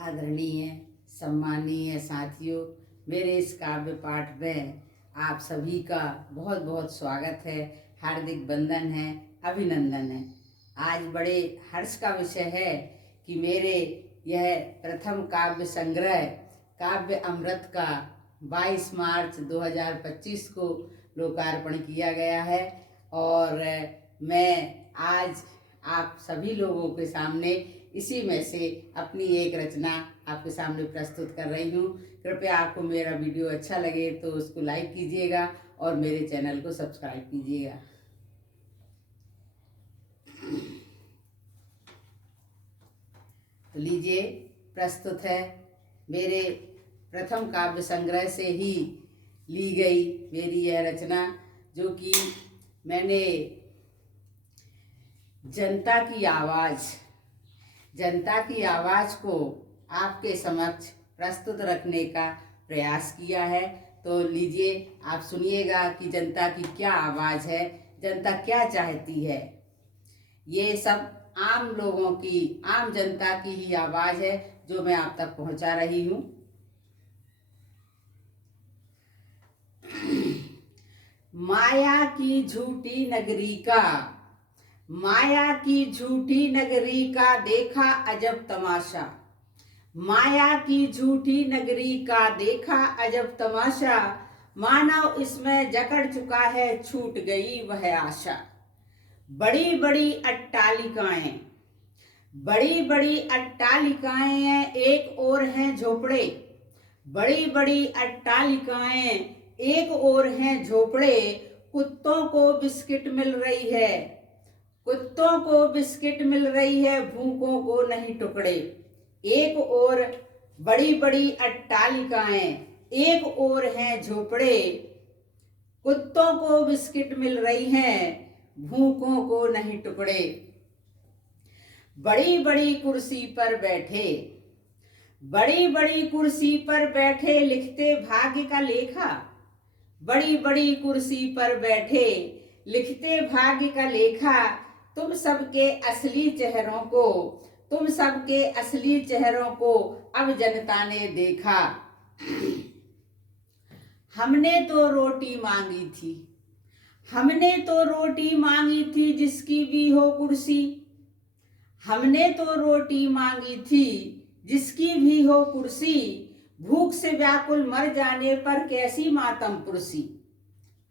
आदरणीय सम्मानीय साथियों, मेरे इस काव्य पाठ में आप सभी का बहुत बहुत स्वागत है, हार्दिक वंदन है, अभिनंदन है। आज बड़े हर्ष का विषय है कि मेरे यह प्रथम काव्य संग्रह काव्य अमृत का 22 मार्च 2025 को लोकार्पण किया गया है और मैं आज आप सभी लोगों के सामने इसी में से अपनी एक रचना आपके सामने प्रस्तुत कर रही हूँ। कृपया आपको मेरा वीडियो अच्छा लगे तो उसको लाइक कीजिएगा और मेरे चैनल को सब्सक्राइब कीजिएगा। तो लीजिए, प्रस्तुत है मेरे प्रथम काव्य संग्रह से ही ली गई मेरी यह रचना, जो कि मैंने जनता की आवाज़ को आपके समक्ष प्रस्तुत रखने का प्रयास किया है। तो लीजिए, आप सुनिएगा कि जनता की क्या आवाज़ है, जनता क्या चाहती है। ये सब आम लोगों की, आम जनता की ही आवाज़ है जो मैं आप तक पहुंचा रही हूँ। माया की झूठी नगरी का देखा अजब तमाशा। माया की झूठी नगरी का देखा अजब तमाशा। मानव इसमें जकड़ चुका है, छूट गई वह आशा। बड़ी बड़ी अट्टालिकाएं हैं, एक और हैं झोपड़े। बड़ी बड़ी अट्टालिकाएं, एक और हैं झोपड़े। कुत्तों को बिस्किट मिल रही है, भूखों को नहीं टुकड़े। एक और बड़ी बड़ी अट्टालिकाएं, एक और हैं झोपड़े। कुत्तों को बिस्किट मिल रही हैं, भूखों को नहीं टुकड़े। बड़ी बड़ी कुर्सी पर बैठे लिखते भाग्य का लेखा। बड़ी बड़ी कुर्सी पर बैठे लिखते भाग्य का लेखा। तुम सबके असली चेहरों को अब जनता ने देखा। हमने तो रोटी मांगी थी जिसकी भी हो कुर्सी। भूख से व्याकुल मर जाने पर कैसी मातम पुरसी।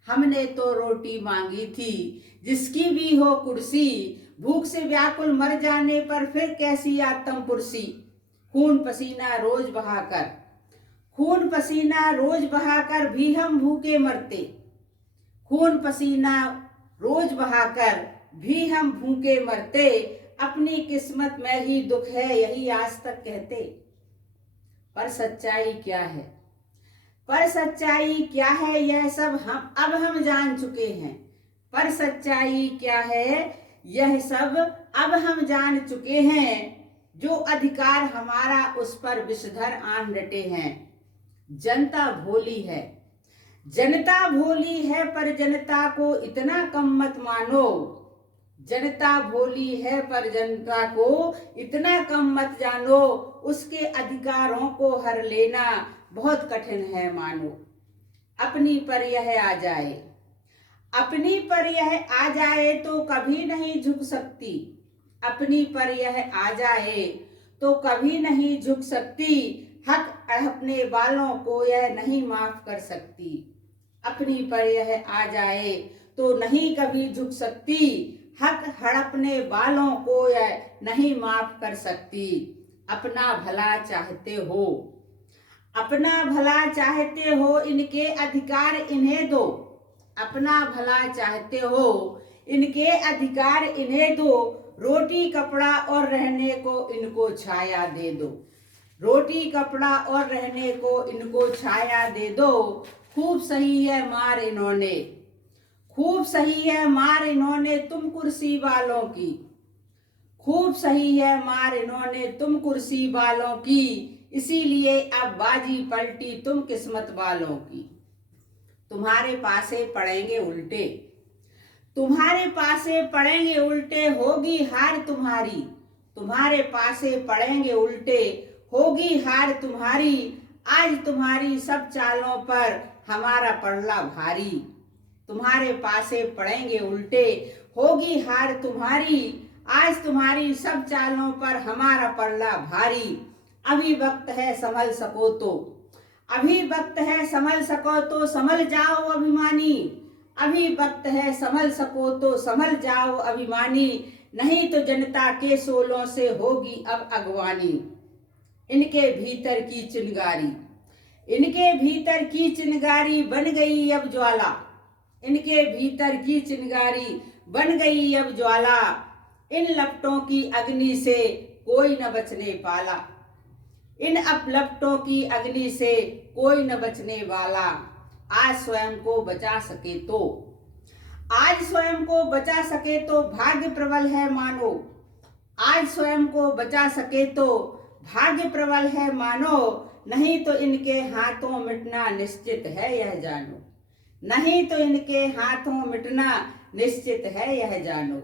हमने तो रोटी मांगी थी जिसकी भी हो कुर्सी। भूख से व्याकुल मर जाने पर फिर कैसी आत्म पुरसी। खून पसीना रोज बहाकर भी हम भूखे मरते। अपनी किस्मत में ही दुख है, यही आज तक कहते। पर सच्चाई क्या है यह सब हम जान चुके हैं। पर सच्चाई क्या है यह सब अब हम जान चुके हैं। जो अधिकार हमारा उस पर विषधर आन डटे हैं। जनता भोली है पर जनता को इतना कम मत मानो। उसके अधिकारों को हर लेना बहुत कठिन है मानो। अपनी पर यह आ जाए तो कभी नहीं झुक सकती। हक अपने बालों को यह नहीं माफ कर सकती। अपनी पर यह आ जाए तो नहीं कभी झुक सकती। हक हड़पने बालों को यह नहीं माफ कर सकती। अपना भला चाहते हो इनके अधिकार इन्हें दो। रोटी कपड़ा और रहने को इनको छाया दे दो। खूब सही है मार इन्होंने तुम कुर्सी वालों की। इसीलिए अब बाजी पलटी तुम किस्मत वालों की। तुम्हारे पासे पड़ेंगे उल्टे, होगी हार तुम्हारी। होगी हार तुम्हारी, आज तुम्हारी सब चालों पर हमारा पड़ला भारी। तुम्हारे पासे पड़ेंगे उल्टे, होगी हार तुम्हारी, आज तुम्हारी सब चालों पर हमारा पड़ला भारी। अभी वक्त है संभल सको तो, अभी वक्त है संभल सको तो संभल जाओ अभिमानी। अभी वक्त है संभल सको तो संभल जाओ अभिमानी, नहीं तो जनता के शोलों से होगी अब अगवानी। इनके भीतर की चिंगारी, इनके भीतर की चिंगारी बन गई अब ज्वाला। इनके भीतर की चिंगारी बन गई अब ज्वाला, इन लपटों की अग्नि से कोई न बचने पाला। इन अपलपटों की अग्नि से कोई न बचने वाला। आज स्वयं को बचा सके तो, आज स्वयं को बचा सके तो भाग्य प्रबल है मानो। आज स्वयं को बचा सके तो भाग्य प्रबल है मानो, नहीं तो इनके हाथों मिटना निश्चित है यह जानो। नहीं तो इनके हाथों मिटना निश्चित है यह जानो।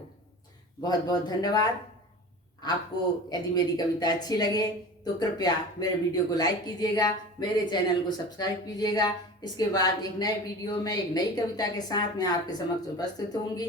बहुत बहुत धन्यवाद। आपको यदि मेरी कविता अच्छी लगे तो कृपया मेरे वीडियो को लाइक कीजिएगा, मेरे चैनल को सब्सक्राइब कीजिएगा। इसके बाद एक नए वीडियो में एक नई कविता के साथ मैं आपके समक्ष उपस्थित होंगी।